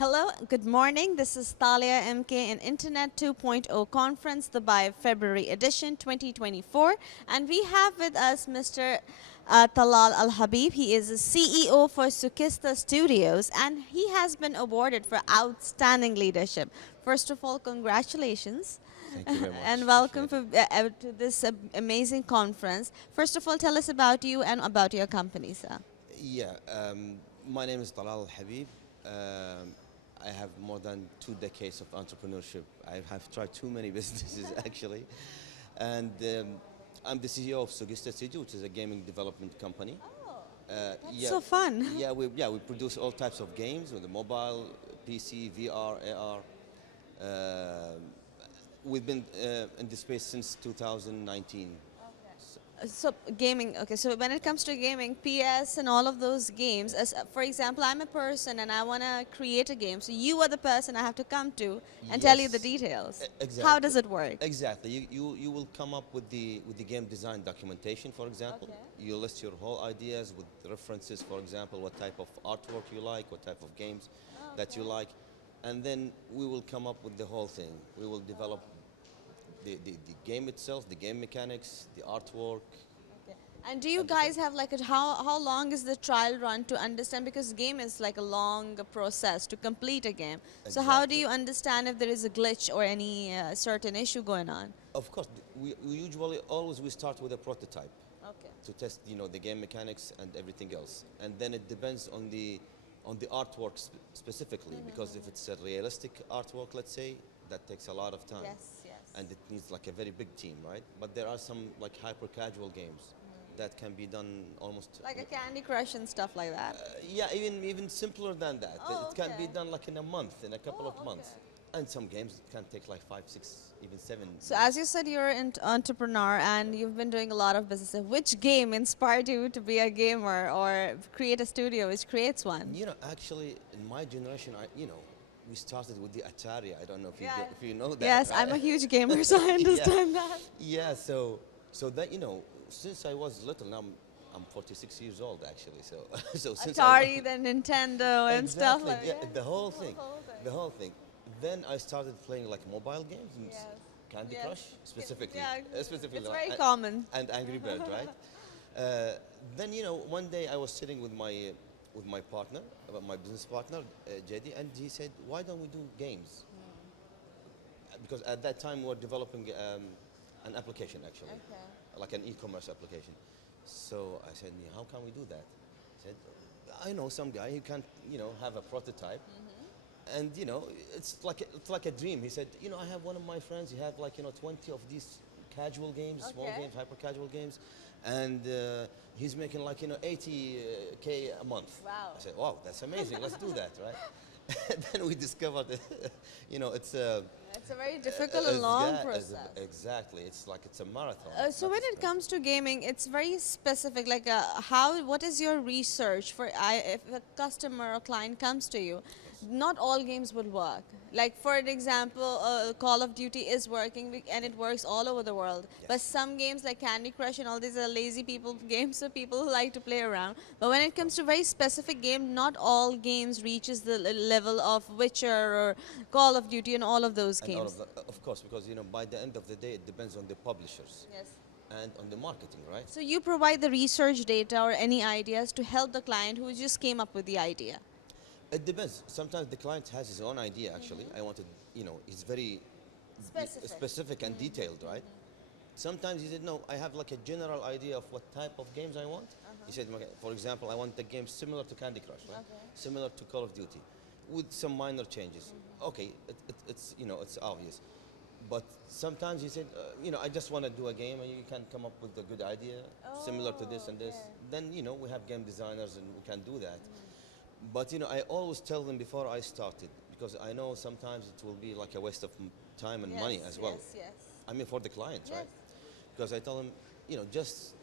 Hello, good morning. This is Thalia MK in Internet 2.0 Conference, the by February edition 2024. And we have with us Mr. Talal Alhabib. He is the CEO for Sooqista Studios and he has been awarded for outstanding leadership. First of all, congratulations. Thank you very And much. welcome Appreciate it. to this amazing conference. First of all, tell us about you and about your company, sir. Yeah, my name is Talal Alhabib. I have more than 2 decades of entrepreneurship. I have tried too many businesses actually, and I'm the CEO of Sooqista Studios, which is a gaming development company. That's so fun. We produce all types of games with the mobile, PC, VR, AR. We've been in this space since 2019. So gaming, okay, so when it comes to gaming, PS and all of those games, as for example, I'm a person and I want to create a game, so you are the person I have to come to and tell you the Yes, details. exactly. How does it work? Exactly. You will come up with the game design documentation, for example. Okay. You list your whole ideas with references, for example, what type of artwork you like, what type of games that you like, and then we will come up with the whole thing. We will develop the game itself, the game mechanics, the artwork. Okay. And do you Everything. guys have like how long is the trial run to understand, because game is like a long process to complete a game. So how do Exactly. you understand if there is a glitch or any certain issue going on? Of course, we usually always we start with a prototype Okay. to test, the game mechanics and everything else, and then it depends on the artwork specifically, because if it's a realistic artwork, let's say, that takes a lot of time. Yes, yes. And it needs like a very big team, right? But there are some like hyper casual games that can be done almost Like a Candy Crush and stuff like that. yeah, even simpler than that. Oh, It can be okay. done like in a month, in a couple Oh, of months. okay. And some games it can take like 5, 6, even 7 So as months. you said, you're an entrepreneur and you've been doing a lot of businesses. Which game inspired you to be a gamer or create a studio which creates one? Actually, in my generation, we started with the Atari. I don't know if Yeah. if you know that, Yes, I'm a right? huge gamer, so I Yeah, understand that. yeah. So that since I was little, now I'm 46 years old actually. So so since I was Atari, then Nintendo, and stuff exactly, like yeah, that. the whole thing, whole thing. the whole thing. Then I started playing like mobile games and Yes. Candy Yes. Crush specifically, Yeah, specifically, it's like, very common. and Angry Bird, right? Then one day I was sitting with my partner, my business partner, JD, and he said, "Why don't we do games?" Because at that time we were developing an application actually, like an e-commerce application. So I said, "Yeah, how can we do that?" He said, "I know some guy who can, have a prototype." And it's like a dream. He said, I have one of my friends. He have like 20 of these casual games, small Okay. games, hyper casual games, and he's making like 80K a month. Wow. I said, wow, that's amazing. Let's do that, right? Then we discovered, it's It's a very difficult and long process. exactly. It's like it's a marathon. So not a when it sprint. comes to gaming, it's very specific. Like, what is your research for? If a customer or client comes to you, not all games will work. Like for an example, Call of Duty is working and it works all over the world. But Yes. some games like Candy Crush and all these are lazy people games, so people who like to play around. But when it comes to very specific game, not all games reaches the level of Witcher or Call of Duty and all of those And all games. of that, of course, because by the end of the day, it depends on the publishers Yes. and on the marketing, right? So you provide the research data or any ideas to help the client who just came up with the idea. It depends. Sometimes the client has his own idea. Actually, I wanted, it's very specific and detailed, right? Sometimes he said, no, I have like a general idea of what type of games I want. He said, "Okay, for example, I want the game similar to Candy Crush, right? Similar to Call of Duty, with some minor changes. Okay, it's obvious. But sometimes he said, I just want to do a game, and you can come up with a good idea similar to this and this. Then we have game designers, and we can do that. But I always tell them before I started, because I know sometimes it will be like a waste of time and money as well. Yes. I mean, for the clients, Yes. right? Because I tell them, just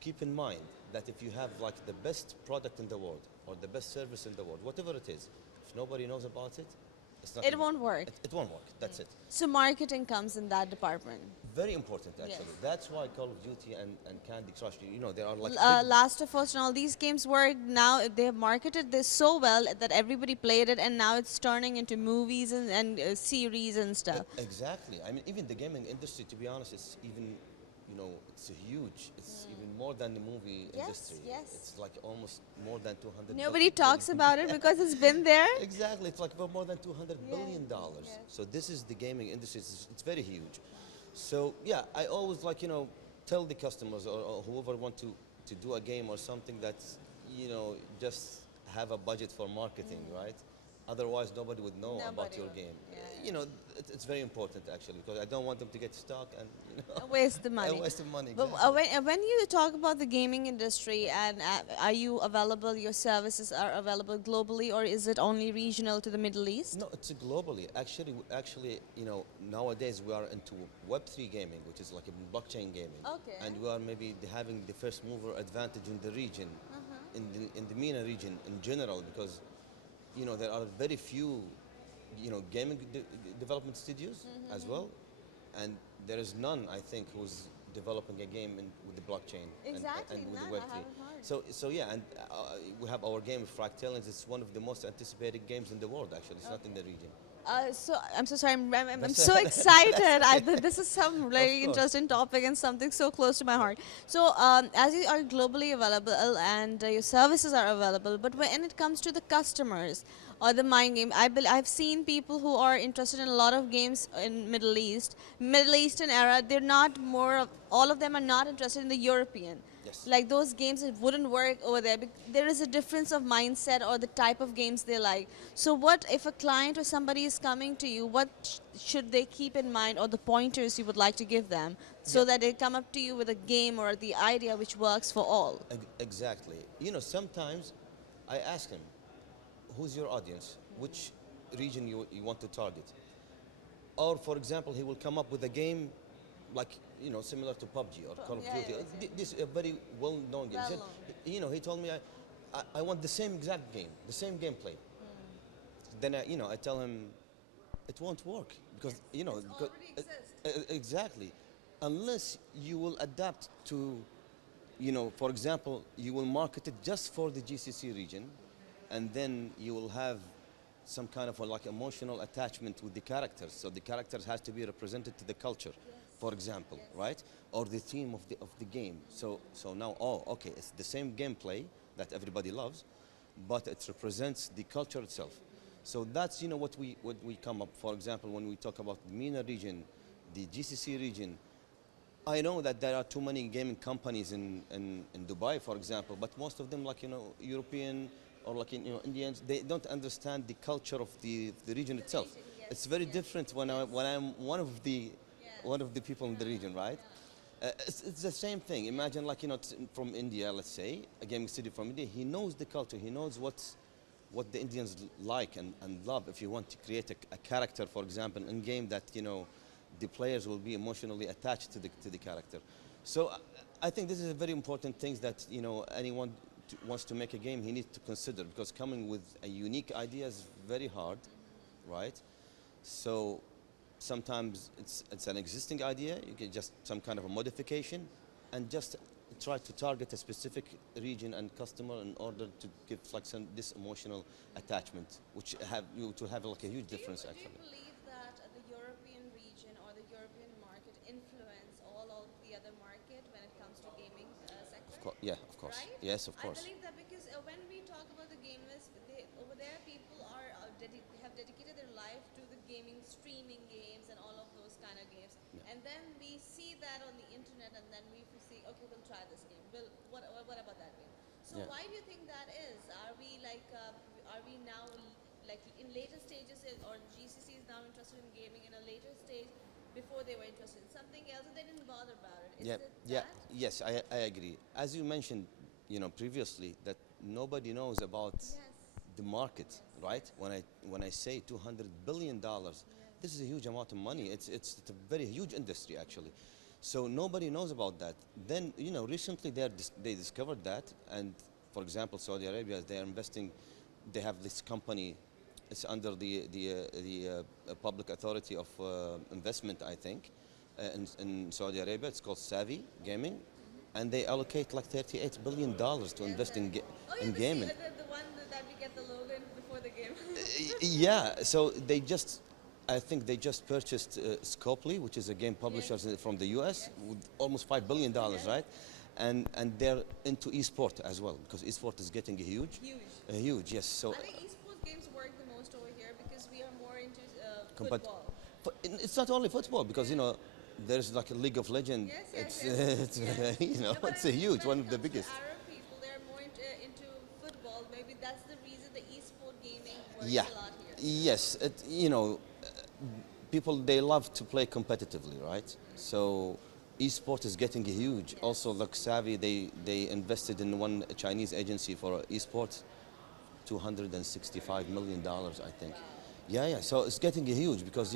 keep in mind that if you have like the best product in the world or the best service in the world, whatever it is, if nobody knows about it, It's not. It won't work. It won't work. That's it. So marketing comes in that department. Very important actually. Yes. That's why Call of Duty and Candy Crush, there are like big. Last of Us and all these games work now. They have marketed this so well that everybody played it, and now it's turning into movies and series and stuff. Exactly. I mean, even the gaming industry, to be honest, is even, it's a huge. It's even more than the movie Yes, industry. yes. It's like almost more than 200. Nobody talks about it because it's been there. Exactly. It's like about more than 200 Yeah, billion dollars. yeah. So this is the gaming industry. It's very huge. So yeah, I always tell the customers or whoever want to do a game or something that just have a budget for marketing, right? Otherwise, nobody would know about Nobody your would. game. Yeah. It's very important actually because I don't want them to get stuck and Waste the money. and waste of money. But Exactly. when you talk about the gaming industry, and are you available? Your services are available globally, or is it only regional to the Middle East? No, it's globally. Actually, nowadays we are into Web3 gaming, which is like a blockchain gaming. Okay. And we are maybe having the first mover advantage in the region, in the MENA region in general, because there are very few, gaming development studios as well, and there is none, I think, who's developing a game with the blockchain Exactly, and with none, the I Web3. haven't heard. So yeah, and we have our game Fractalians. It's one of the most anticipated games in the world. Actually, it's not in the region. So I'm so sorry. I'm That's so excited. This is some really course. interesting topic and something so close to my heart. So as you are globally available and your services are available, but when it comes to the customers or the mind game, I've seen people who are interested in a lot of games in Middle Eastern era. They're not more of all of them are not interested in the European. Yes. Like those games, it wouldn't work over there. There is a difference of mindset or the type of games they like. So what if a client or somebody is coming to you, what should they keep in mind, or the pointers you would like to give them so Yeah. that they come up to you with a game or the idea which works for all? Exactly. Sometimes I ask him, who's your audience? Which region you want to target? Or, for example, he will come up with a game like, similar to PUBG or Call of Yeah, Duty. yeah, yeah. This is a very well-known game. Well-known. He told me, I want the same exact game, the same gameplay. Then, I tell him, it won't work because, because, exactly. Unless you will adapt to, for example, you will market it just for the GCC region, and then you will have some kind of like emotional attachment with the characters. So the characters has to be represented to the culture, for example, right? Or the theme of the game. So now, okay, it's the same gameplay that everybody loves, but it represents the culture itself. So that's what we come up. For example, when we talk about the MENA region, the GCC region, I know that there are too many gaming companies in Dubai, for example, but most of them, like European or like Indians, they don't understand the culture of the region itself. It's very different when I'm one of the people in the region, right? It's the same thing. Imagine like from India, let's say, a gaming studio from India. He knows the culture. He knows what the Indians like and love. If you want to create a character, for example, in game that the players will be emotionally attached to the character. So I think this is a very important thing that anyone wants to make a game, he needs to consider, because coming with a unique idea is very hard, right? So sometimes it's an existing idea. You get just some kind of a modification, and just try to target a specific region and customer in order to give like this emotional attachment, which will have like a huge difference actually. Do you believe that the European region or the European market influence all of the other market when it comes to gaming sector? Yeah, of course. Right? Yes, of I course. believe that because when we talk about the gamers, over there people are have dedicated their life to the gaming, streaming games, and all of those kind of games. Yeah. And then we see that on the internet, and then we see, okay, we'll try this game. What about that game? So Yeah. why do you think that is? Are we like, are we now like in later stages, or GCC is now interested in gaming in a later stage? Before they were interested in something else, and they didn't bother about it. Is Yeah, it yeah, that? yes, I agree. As you mentioned, previously, that nobody knows about Yes. the market, right? When I say $200 billion, this is a huge amount of money. It's a very huge industry actually. So nobody knows about that. Then recently they discovered that, and for example, Saudi Arabia, they are investing. They have this company It's under the Public Authority of Investment, I think, in Saudi Arabia. It's called Savvy Gaming, and they allocate like $38 billion to invest in gaming. The one that we get the logo before the game. Yeah, so I think they just purchased Scopely, which is a game publisher from the US, with almost $5 billion, right? And they're into esport as well, because esport is getting huge. Huge, yes. So I think esports games work the most over here because we are more into compat- football. it's not only football, because there's like a League of Legends. It's it's a huge one of the biggest. Arab people, they're more into football. Maybe that's the reason the esport gaming works Yeah. a lot here. Yes, people they love to play competitively, right? So esport is getting huge. Also, like Savvy, they invested in one Chinese agency for esports, $265 million, I think. Yeah. So it's getting huge because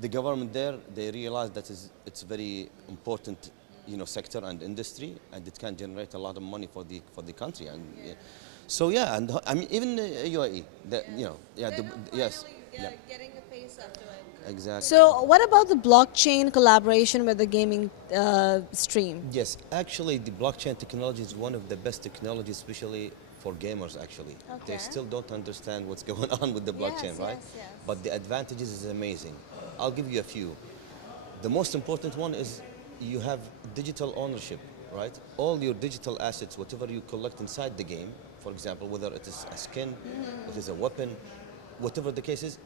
the government there, they realize that it's very important sector and industry, and it can generate a lot of money for the country. And so yeah, and I mean even UAE, yes, yeah, Getting a pace up to it. exactly. So, what about the blockchain collaboration with the gaming stream? Yes, actually, the blockchain technology is one of the best technologies, especially for gamers. Actually, Okay. they still don't understand what's going on with the blockchain, right? Yes. But the advantages is amazing. I'll give you a few. The most important one is you have digital ownership, right? All your digital assets, whatever you collect inside the game, for example, whether it is a skin, it is a weapon, whatever the case is,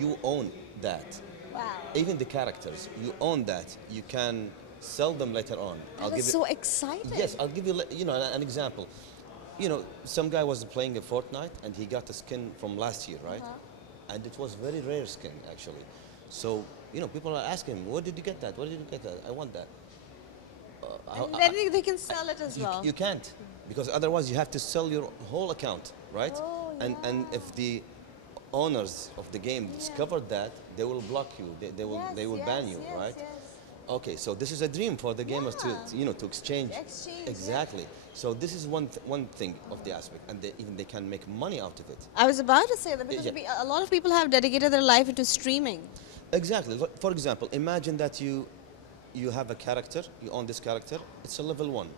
you own that. Wow. Even the characters, you own that. You can sell them later on. That is so exciting. Yes, I'll give you an example. Some guy was playing a Fortnite and he got a skin from last year, right? And it was very rare skin actually. So people are asking him, where did you get that? Where did you get that? I want that. And then they can sell it as well. You can't, because otherwise you have to sell your whole account, right? Oh, And if the owners of the game discover that, they will block you. They will ban you, right? Yes. Okay, so this is a dream for the gamers to exchange. Exchange, Exactly. So this is one thing of the aspect, and even they can make money out of it. I was about to say that because Yeah. a lot of people have dedicated their life into streaming. Exactly. For example, imagine that you have a character, you own this character, it's a level 1.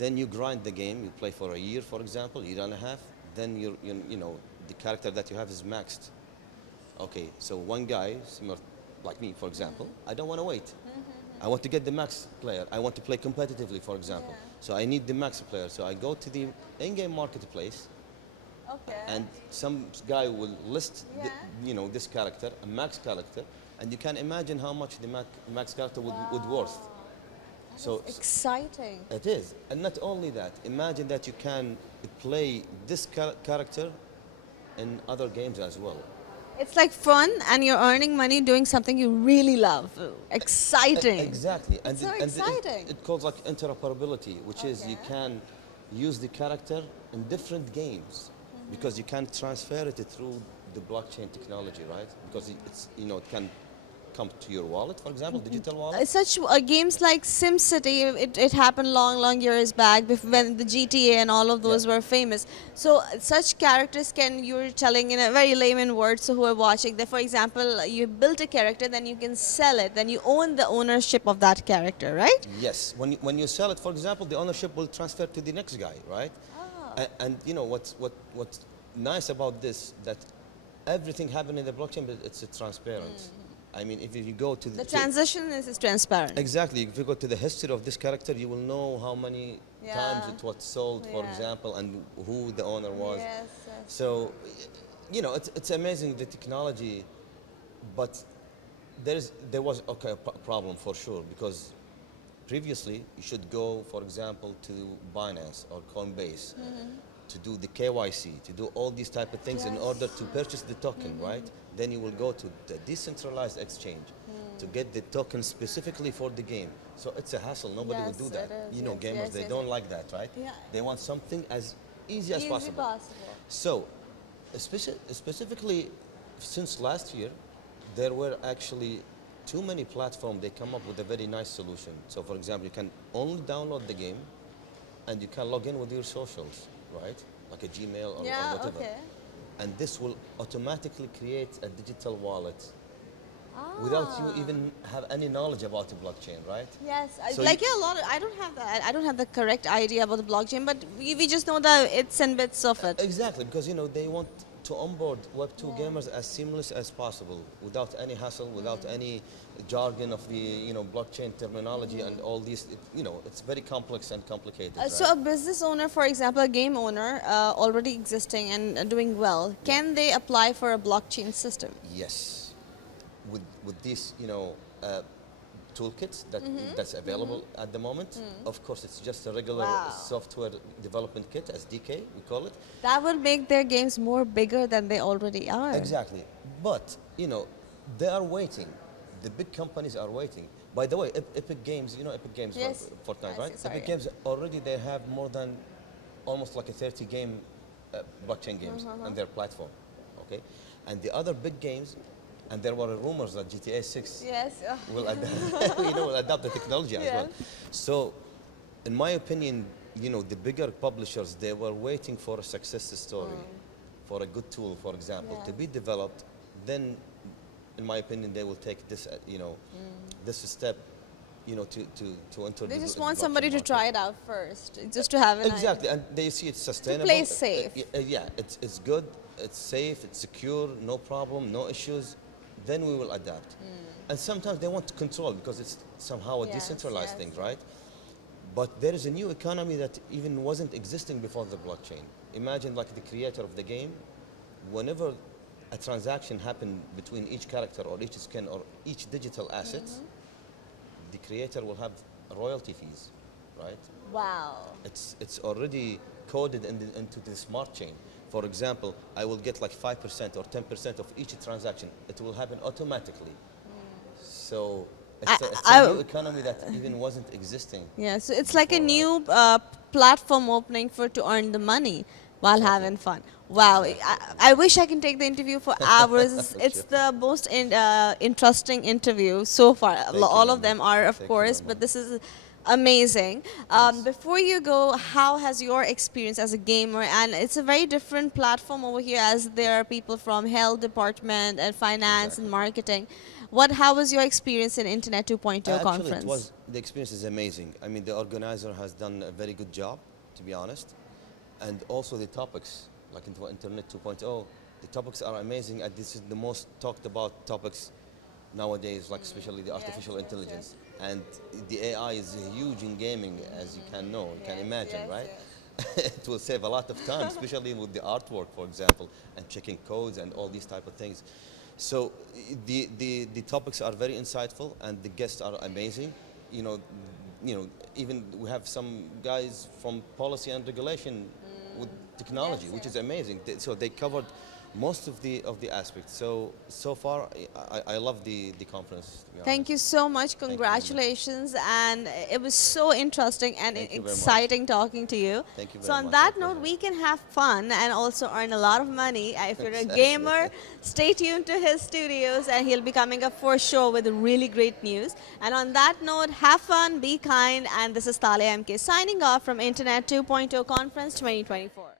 Then you grind the game, you play for a year, for example, year and a half, then the character that you have is maxed. Okay, so one guy, similar like me, for example, I don't want to wait. I want to get the max player. I want to play competitively, for example. So I need the max player. So I go to the in-game marketplace, Okay. and some guy will list this character, a max character, and you can imagine how much the max character would worth. So Exciting. it is. And not only that, imagine that you can play this character in other games as well. It's like fun and you're earning money doing something you really love. Exciting. Exactly. It's so exciting. It calls like interoperability, which is you can use the character in different games because you can transfer it through the blockchain technology, right? Because it can come to your wallet, for example, digital wallet. Such games like SimCity, it happened long years back when the GTA and all of those were famous. So such characters you're telling in a very layman word, so who are watching that, for example, you built a character, then you can sell it, then you own the ownership of that character, right? Yes. When you sell it, for example, the ownership will transfer to the next guy, right? And what's nice about this, that everything happening in the blockchain, but it's transparent. I mean, if you go to The transition is transparent. Exactly. If you go to the history of this character, you will know how many times it was sold, for example, and who the owner was. Yes. So, it's amazing, the technology, but there was a problem for sure, because previously you should go, for example, to Binance or Coinbase to do the KYC, to do all these type of things in order to purchase the token, right? Then you will go to the decentralized exchange to get the token specifically for the game. So it's a hassle. Nobody would do that. It is. Gamers, they don't like that, right? Yeah. They want something as easy as possible. So, specifically, since last year, there were actually too many platforms. They come up with a very nice solution. So, for example, you can only download the game, and you can log in with your socials, right? Like a Gmail or whatever. and this will automatically create a digital wallet without you even have any knowledge about the blockchain, right? Yes, So like yeah, a lot. I don't have that. I don't have the correct idea about the blockchain, but we just know the its and bits of it. exactly, because they want to onboard Web2 gamers as seamless as possible, without any hassle, without any jargon of the blockchain terminology and all these. It's very complex and complicated. So right? a business owner, for example, a game owner, already existing and doing well, can they apply for a blockchain system? Yes, with these toolkits that's available at the moment. Of course, it's just a regular Wow. software development kit, SDK we call it. That would make their games more bigger than they already are. Exactly, but they are waiting. The big companies are waiting. By the way, Epic Games, Epic Games, Yes. Fortnite, I right? see, sorry, Epic yeah. Games already they have more than almost like a 30 game blockchain games on their platform, okay? And the other big games, and there were rumors that GTA 6 Yes. will adapt, will adapt the technology as well. So, in my opinion, the bigger publishers, they were waiting for a success story, for a good tool, for example, to be developed. Then, in my opinion, they will take this, this step, to enter. They the just the want blockchain somebody to market. try it out first, just to have an Exactly, and they see it's sustainable. play safe. Yeah, it's good, it's safe, it's secure, no problem, no issues. Then we will adapt. And sometimes they want to control because it's somehow a Yes, decentralized yes. thing, right? But there is a new economy that even wasn't existing before the blockchain. Imagine like the creator of the game, whenever a transaction happened between each character or each skin or each digital asset, the creator will have royalty fees, right? Wow. It's already coded into the smart chain. For example, I will get like 5% or 10% of each transaction. It will happen automatically. So it's a new economy that even wasn't existing. Yeah, so it's like a before, new platform opening to earn the money while having fun. Wow, I wish I can take the interview for hours. It's the most interesting interview so far. you All very of them much. are, of Thank you course, very but much. this is amazing. Before you go, how has your experience as a gamer, and it's a very different platform over here as there are people from health department and finance and marketing. How was your experience in Internet 2.0 Actually, conference? the experience is amazing. I mean, the organizer has done a very good job, to be honest. And also the topics, like into Internet 2.0, the topics are amazing. And this is the most talked about topics nowadays, like especially the artificial intelligence. And the AI is huge in gaming, as you can know, you can imagine, right? It will save a lot of time, especially with the artwork, for example, and checking codes and all these type of things. So the topics are very insightful, and the guests are amazing. Even we have some guys from policy and regulation with technology, which is amazing. So they covered most of the aspects. So far, I love the conference. To be Thank honest. you so much. you very much. Congratulations. And it was so interesting and Thank you very much. exciting talking to you. Thank you So very on much. that My note, pleasure. we can have fun and also earn a lot of money. If you're a Exactly. gamer, stay tuned to his studios and he'll be coming up for sure with really great news. And on that note, have fun, be kind. And this is Talia MK signing off from Internet 2.0 Conference 2024.